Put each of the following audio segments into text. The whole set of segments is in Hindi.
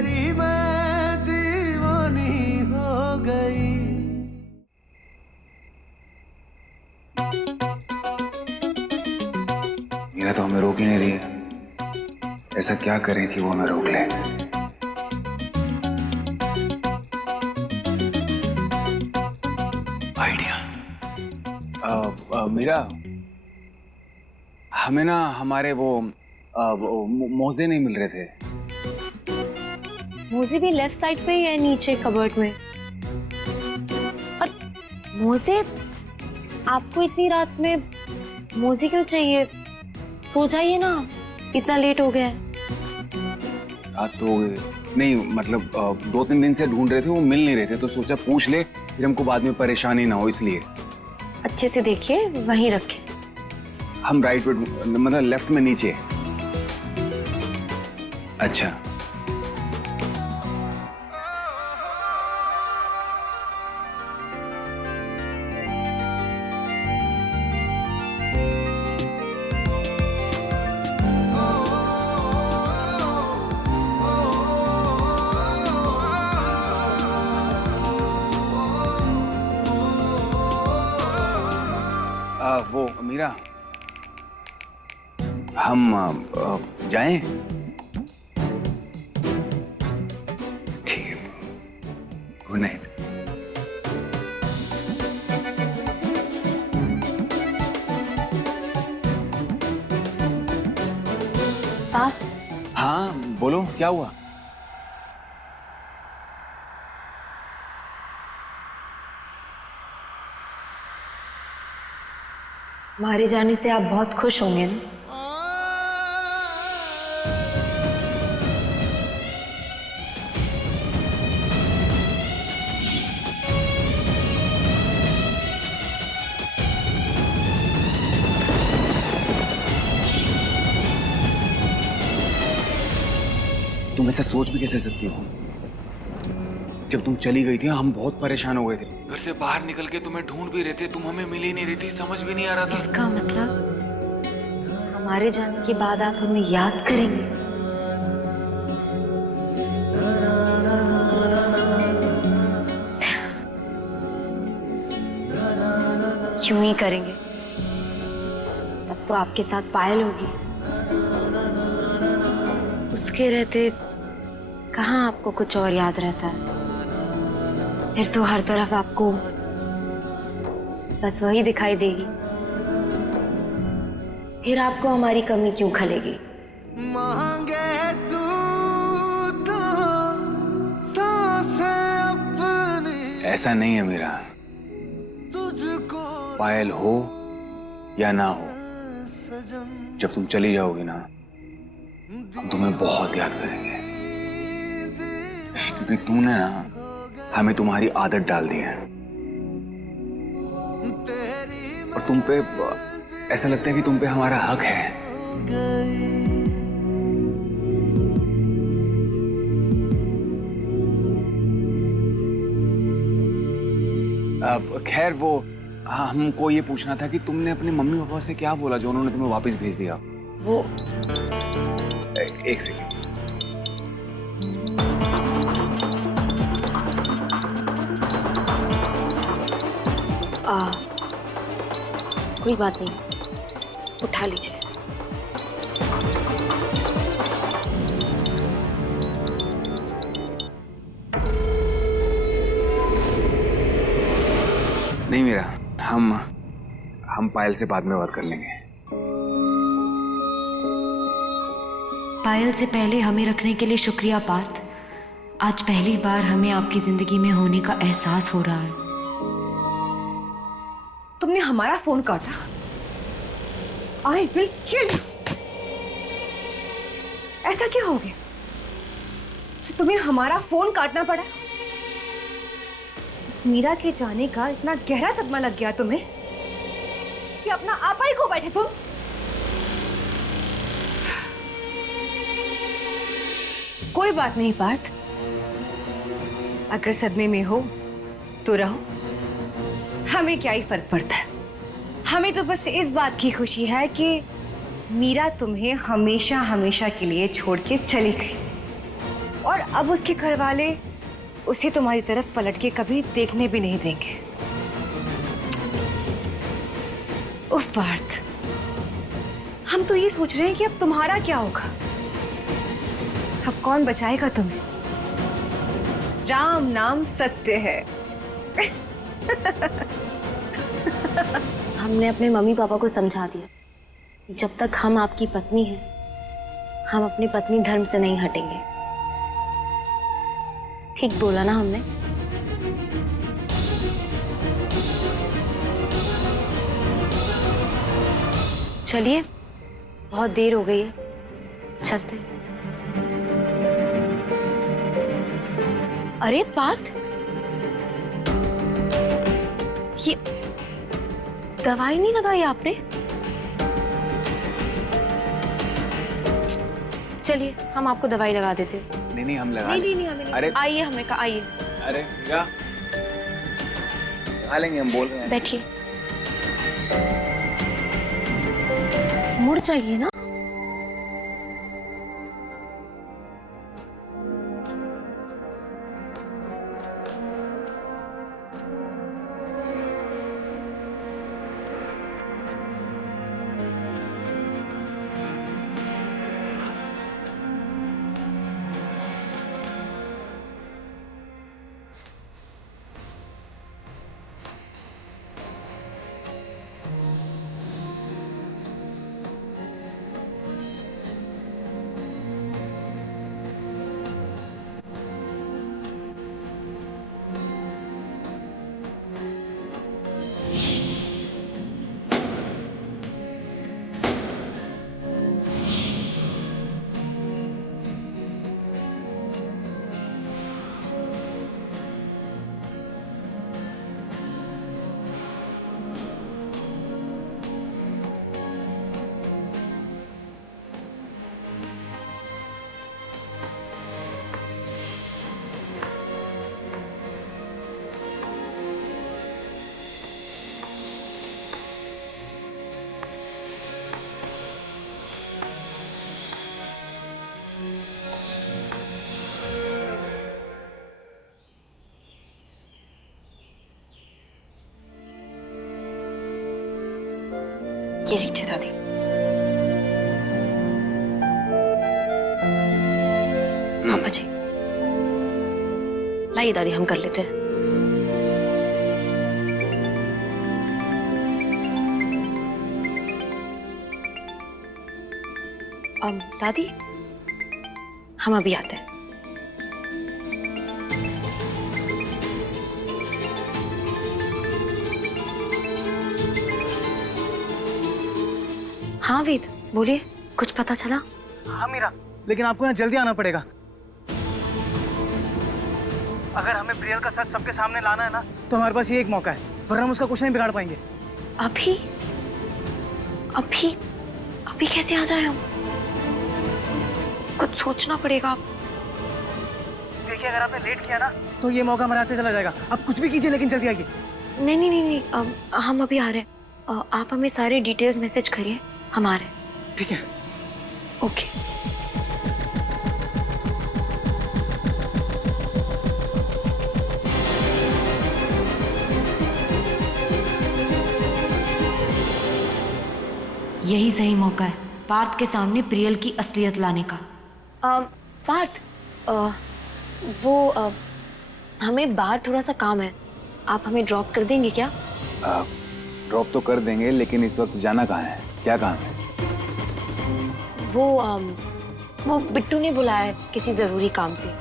तेरी मैं दीवानी हो गई। मीरा तो हमें रोक ही नहीं रही है। ऐसा क्या करें कि वो हमें रोक ले? आइडिया। मीरा, हमें ना हमारे वो मोजे नहीं मिल रहे थे। मोजे भी लेफ्ट साइड पे ही है नीचे कबर्ड में। और मोजे आपको इतनी रात में मोजे क्यों चाहिए? सो जाइए ना, इतना लेट हो गया है। रात तो नहीं, मतलब 2-3 दिन से ढूंढ रहे थे, वो मिल नहीं रहे थे, तो सोचा पूछ ले, फिर हमको बाद में परेशानी ना हो, इसलिए। अच्छे से देखिए, वहीं रखे। हम राइट में, मतलब लेफ्ट में नीचे। अच्छा, वो मीरा, हम जाएं? ठीक है, गुड नाइट। पार्थ, हाँ बोलो, क्या हुआ? मारे जाने से आप बहुत खुश होंगे ना? तुम ऐसे सोच भी कैसे सकती हो? जब तुम चली गई थी हम बहुत परेशान हो गए थे। घर से बाहर निकल के तुम्हें ढूंढ भी रहे थे, तुम हमें मिल ही नहीं रही थी, समझ भी नहीं आ रहा था। इसका मतलब हमारे जाने के बाद आप हमें याद करेंगे? क्यों ही करेंगे? तब तो आपके साथ पायल होगी। उसके रहते कहाँ आपको कुछ और याद रहता है? फिर तो हर तरफ आपको बस वही दिखाई देगी। फिर आपको हमारी कमी क्यों खलेगी? मांगे तू तो सांसें अपनी। ऐसा नहीं है मीरा, तुझको पायल हो या ना हो, जब तुम चली जाओगी ना, हम तुम्हें बहुत याद करेंगे। क्योंकि तुमने ना हमें तुम्हारी आदत डाल दी है, और तुम पे ऐसा लगता है कि तुम पे हमारा हक है। अब खैर, वो हमको ये पूछना था कि तुमने अपने मम्मी पापा से क्या बोला जो उन्होंने तुम्हें वापस भेज दिया? वो एक सेकंड। कोई बात नहीं, उठा लीजिए। नहीं मीरा, हम पायल से बाद में बात कर लेंगे। पायल से पहले हमें रखने के लिए शुक्रिया पार्थ। आज पहली बार हमें आपकी जिंदगी में होने का एहसास हो रहा है। तुमने हमारा फोन काटा। I will kill you. ऐसा क्या हो गया जो तुम्हें हमारा फोन काटना पड़ा? उस मीरा के जाने का इतना गहरा सदमा लग गया तुम्हें कि अपना आपा ही खो बैठे तुम। कोई बात नहीं पार्थ, अगर सदमे में हो तो रहो, हमें क्या ही फर्क पड़ता है। हमें तो बस इस बात की खुशी है कि मीरा तुम्हें हमेशा हमेशा के लिए छोड़ के चली गई। और अब उसके घर वाले उसे तुम्हारी तरफ पलट के कभी देखने भी नहीं देंगे। उफ पार्थ, हम तो ये सोच रहे हैं कि अब तुम्हारा क्या होगा। अब कौन बचाएगा तुम्हें? राम नाम सत्य है। हमने अपने मम्मी पापा को समझा दिया कि जब तक हम आपकी पत्नी हैं, हम अपनी पत्नी धर्म से नहीं हटेंगे। ठीक बोला ना हमने? चलिए, बहुत देर हो गई है, चलते हैं। अरे पार्थ, ये दवाई नहीं लगाई आपने? चलिए, हम आपको दवाई लगा देते हैं। नहीं हम लगा नहीं हमें नहीं। अरे आइए, हमने कहा आइए। अरे क्या खा लेंगे, हम बोल रहे हैं। बैठिए। मुड़ चाहिए ना? ये लीजिए दादी। पापा जी, लाइए दादी, हम कर लेते हैं। दादी, हम अभी आते हैं। हाँ वेद, बोलिए, कुछ पता चला? हाँ मीरा, लेकिन आपको यहाँ जल्दी आना पड़ेगा। अगर हमें प्रियल का सच सबके सामने लाना है ना, तो हमारे पास ये एक मौका है, वरना हम उसका कुछ नहीं बिगाड़ पाएंगे। अभी अभी अभी कैसे आ जाए हम? कुछ सोचना पड़ेगा। देखिए, अगर आपने लेट किया ना, तो ये मौका हमारे हाथ से चला जाएगा। आप कुछ भी कीजिए, लेकिन जल्दी आइए। नहीं, हम अभी आ रहे हैं। आप हमें सारे डिटेल्स मैसेज करिए, हम आ रहे हैं। ठीक है। ओके। यही सही मौका है पार्थ के सामने प्रियल की असलियत लाने का। पार्थ, हमें बाहर थोड़ा सा काम है, आप हमें ड्रॉप कर देंगे क्या? ड्रॉप तो कर देंगे, लेकिन इस वक्त जाना कहाँ है, क्या काम है? वो बिट्टू ने बुलाया है किसी जरूरी काम से।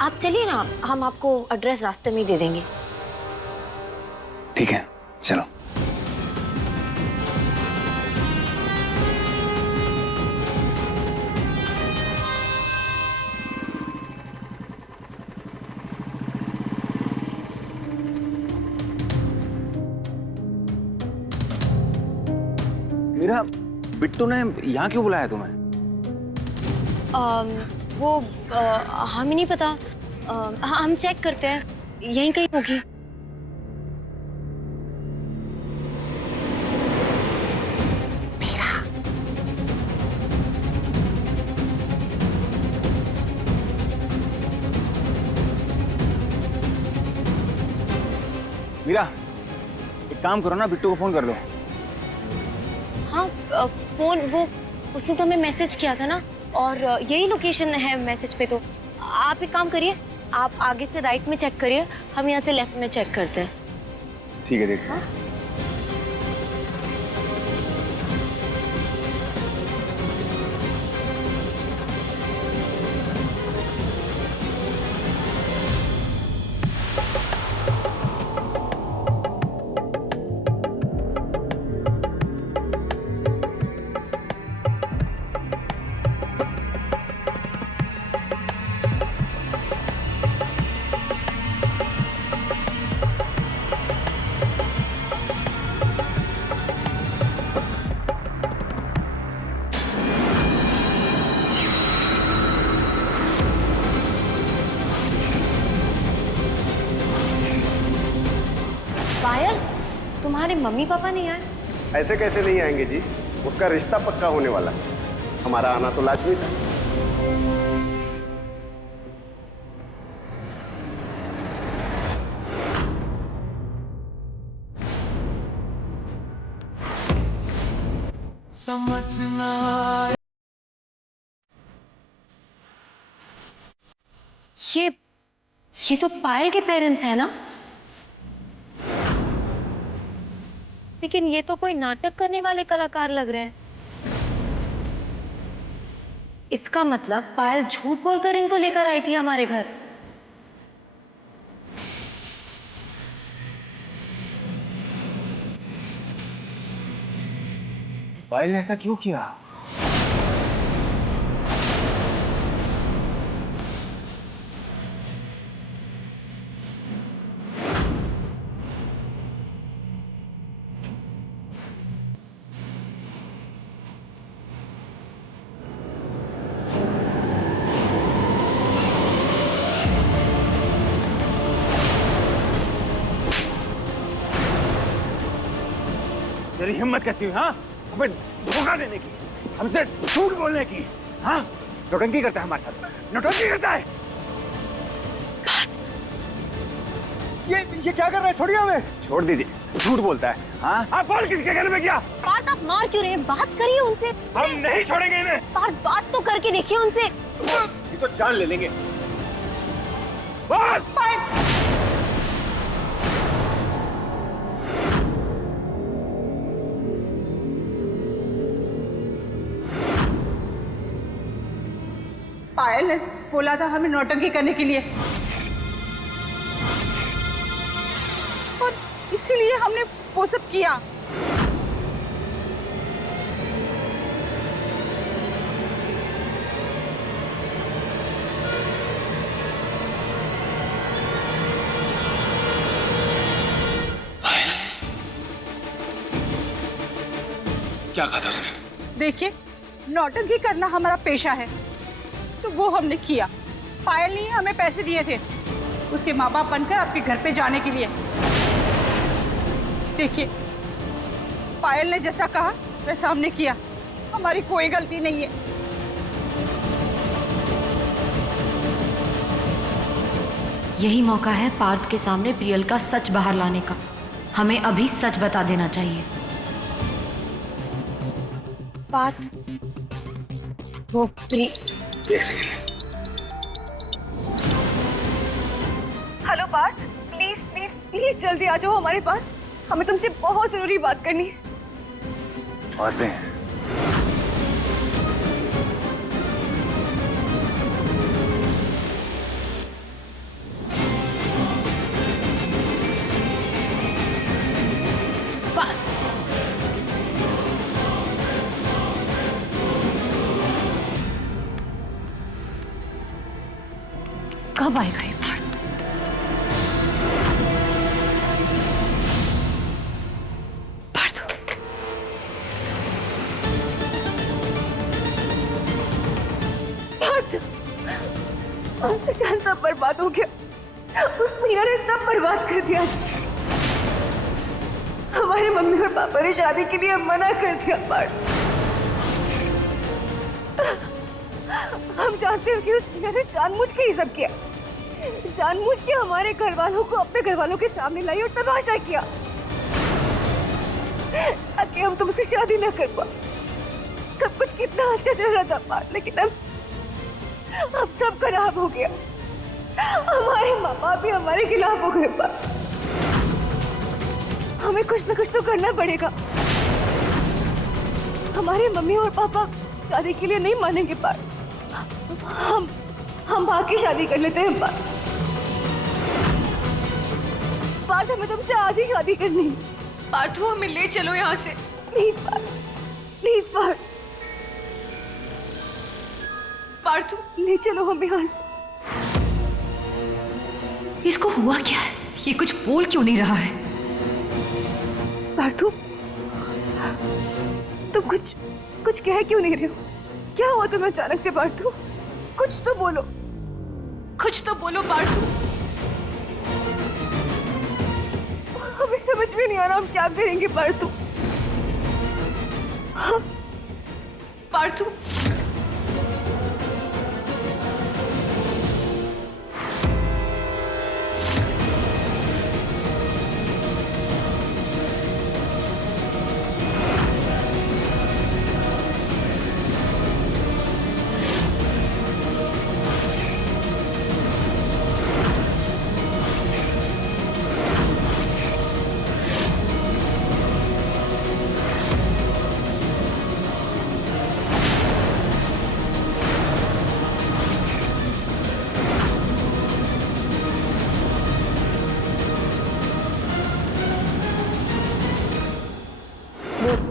आप चलिए ना, हम आपको एड्रेस रास्ते में ही दे देंगे। ठीक है, चलो। मीरा, बिट्टू ने यहाँ क्यों बुलाया तुम्हें? हमें नहीं पता। हम चेक करते हैं, यहीं कहीं होगी। मीरा, एक काम करो ना, बिट्टू को फोन कर दो। हाँ फोन, वो उसने तो हमें मैसेज किया था ना, और यही लोकेशन है मैसेज पे। तो आप एक काम करिए, आप आगे से राइट में चेक करिए, हम यहाँ से लेफ्ट में चेक करते हैं। ठीक है, देखते हैं। पायल, तुम्हारे मम्मी पापा नहीं आए? ऐसे कैसे नहीं आएंगे जी? उसका रिश्ता पक्का होने वाला है, हमारा आना तो लाजमी था। समझना ये तो पायल के पेरेंट्स हैं ना? लेकिन ये तो कोई नाटक करने वाले कलाकार लग रहे हैं। इसका मतलब पायल झूठ बोलकर इनको लेकर आई थी हमारे घर। पायल ने ऐसा क्यों किया? तेरी हिम्मत कैसी हुई? हाँ, हमें धोखा देने की, हमसे झूठ बोलने की। हाँ, नौटंकी करता है हमारे साथ, नौटंकी करता है। ये क्या कर रहा है? छोड़िए हमें। छोड़ दीजिए, झूठ बोलता है। हाँ, आप बोल किसके घर में किया? पार्थ, आप मार क्यों रहे हैं? बात करिए उनसे। हम नहीं छोड़ेंगे इन्हें। पार्थ, बात तो करके देखिए उनसे। ये तो जान ले लेंगे। बस। पायल ने बोला था हमें नौटंकी करने के लिए, और इसीलिए हमने वो सब किया। क्या कहा था उसने? देखिए, नौटंकी करना हमारा पेशा है, तो वो हमने किया। पायल ने हमें पैसे दिए थे उसके माँ बाप बनकर आपके घर पे जाने के लिए। देखिए, पायल ने जैसा कहा वैसा हमने किया, हमारी कोई गलती नहीं है। यही मौका है पार्थ के सामने प्रियल का सच बाहर लाने का। हमें अभी सच बता देना चाहिए। पार्थ, वो एक second. Hello Parth, please please please जल्दी आ जाओ हमारे पास, हमें तुमसे बहुत जरूरी बात करनी है। आते हैं। कब आएगा ये पार्थ? पार्थ, पार्थ, जान सब बर्बाद हो गया। उस मीरा ने सब बर्बाद कर दिया। हमारे मम्मी और पापा ने शादी के लिए मना कर दिया। पार्थ, हम जानते हो कि उस मीरा ने जानबूझ के ही सब किया। जानबूझ के हमारे घर वालों को अपने घर वालों के सामने लाई और तमाशा किया ताकि हम तुमसे शादी ना कर पाए। सब कुछ कितना अच्छा चल रहा था पार्थ, लेकिन अब सब खराब हो गया। हमारे माँ बाप भी हमारे खिलाफ हो गए पार्थ। हमें कुछ ना कुछ तो करना पड़ेगा। हमारे मम्मी और पापा शादी के लिए नहीं मानेंगे पार्थ। हम भाग के शादी कर लेते हैं पार्थ। पार्थ, हमें तुमसे आज ही शादी करनी है। पार्थ, हमें ले चलो यहाँ से प्लीज पार्थ, प्लीज पार्थ। पार्थ, ले चलो हमें यहाँ से। इसको हुआ क्या है? ये कुछ बोल क्यों नहीं रहा है? पार्थू, तुम कुछ कह क्यों नहीं रहे हो? क्या हुआ तुम्हें अचानक से पार्थू? कुछ तो बोलो, कुछ तो बोलो पार्थू। हमें समझ में नहीं आ रहा हम क्या करेंगे पार्थू। हाँ, पार्थू।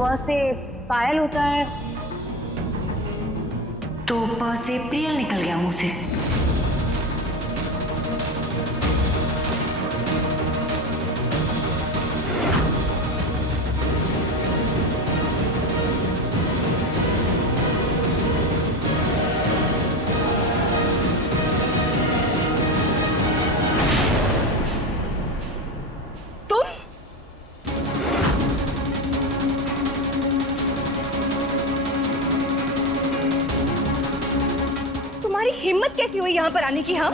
प से पायल होता है तो प से प्रियल निकल गया मुंह से। तुम्हारी हिम्मत कैसी हुई यहाँ पर आने की? हाँ,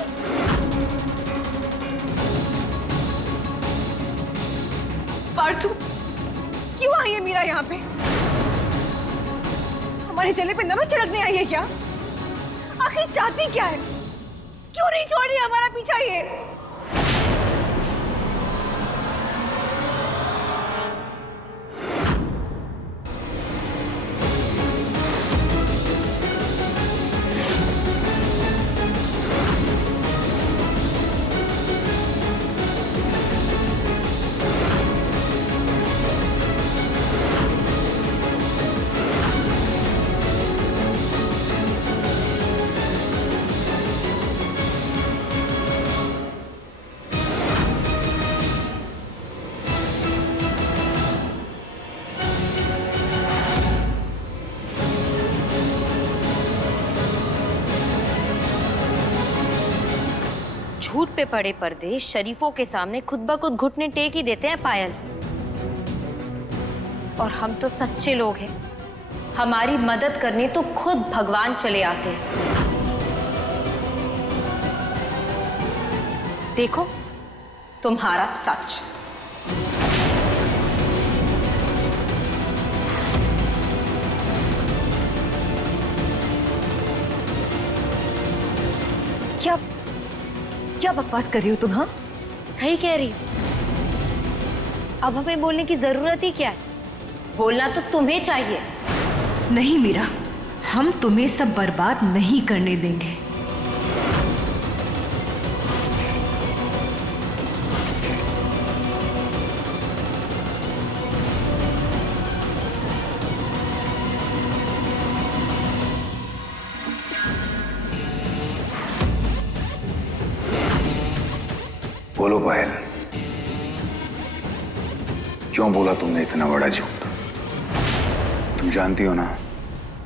पार्थू, क्यों आई है मीरा यहाँ पे? हमारे जले पे नमक छिड़कने आई है क्या? आखिर चाहती क्या है? क्यों नहीं छोड़ रही हमारा पीछा ये? झूठ पे पड़े पर्दे शरीफों के सामने खुद ब खुद घुटने टेक ही देते हैं पायल। और हम तो सच्चे लोग हैं, हमारी मदद करने तो खुद भगवान चले आते हैं। देखो तुम्हारा सच। क्या बकवास कर रही हो तुम? हाँ, सही कह रही हो। अब हमें बोलने की जरूरत ही क्या है? बोलना तो तुम्हें चाहिए। नहीं मीरा, हम तुम्हें सब बर्बाद नहीं करने देंगे। बोलो पायल, क्यों बोला तुमने इतना बड़ा झूठ? तुम जानती हो ना,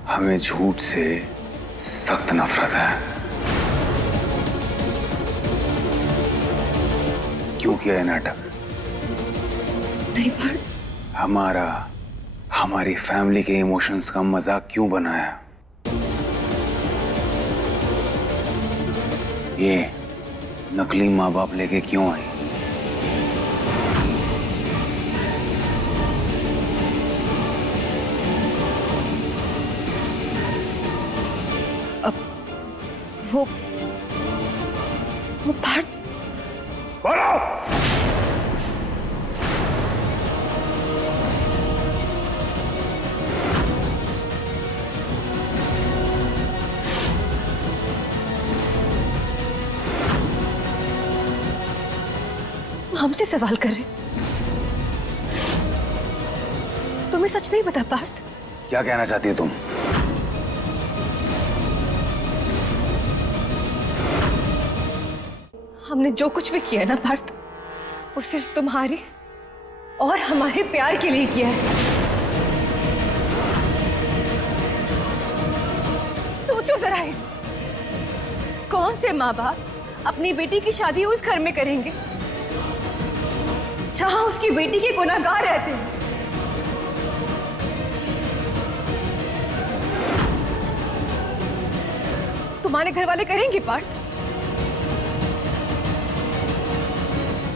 हमें झूठ से सख्त नफरत है। क्यों किया ये नाटक? नहीं पर हमारी फैमिली के इमोशंस का मजाक क्यों बनाया? नकली माँ बाप लेके क्यों आई? वो पार्थ। हमसे सवाल कर रहे? तुम्हें सच नहीं पता पार्थ? क्या कहना चाहती हो तुम? हमने जो कुछ भी किया ना पार्थ, वो सिर्फ तुम्हारे और हमारे प्यार के लिए किया है। सोचो जरा है, कौन से माँ बाप अपनी बेटी की शादी उस घर में करेंगे जहां उसकी बेटी के गुनहगार रहते हैं? तुम्हारे घर वाले करेंगे पार्थ?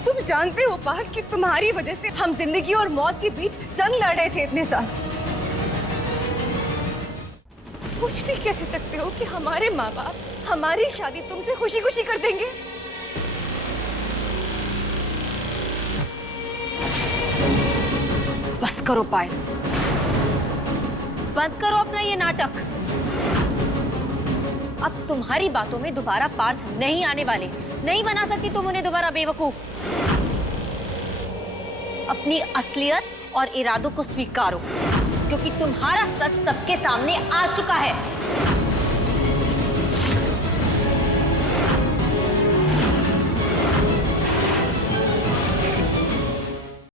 तुम जानते हो पार्थ कि तुम्हारी वजह से हम जिंदगी और मौत के बीच जंग लड़ रहे थे इतने साल। सोच भी कैसे सकते हो कि हमारे माँ बाप हमारी शादी तुमसे खुशी खुशी कर देंगे? बस करो पायल, बंद करो अपना ये नाटक। अब तुम्हारी बातों में दोबारा पार्थ नहीं आने वाले। नहीं बना सकती तुम उन्हें दोबारा बेवकूफ। अपनी असलियत और इरादों को स्वीकारो, क्योंकि तुम्हारा सच सबके सामने आ चुका है।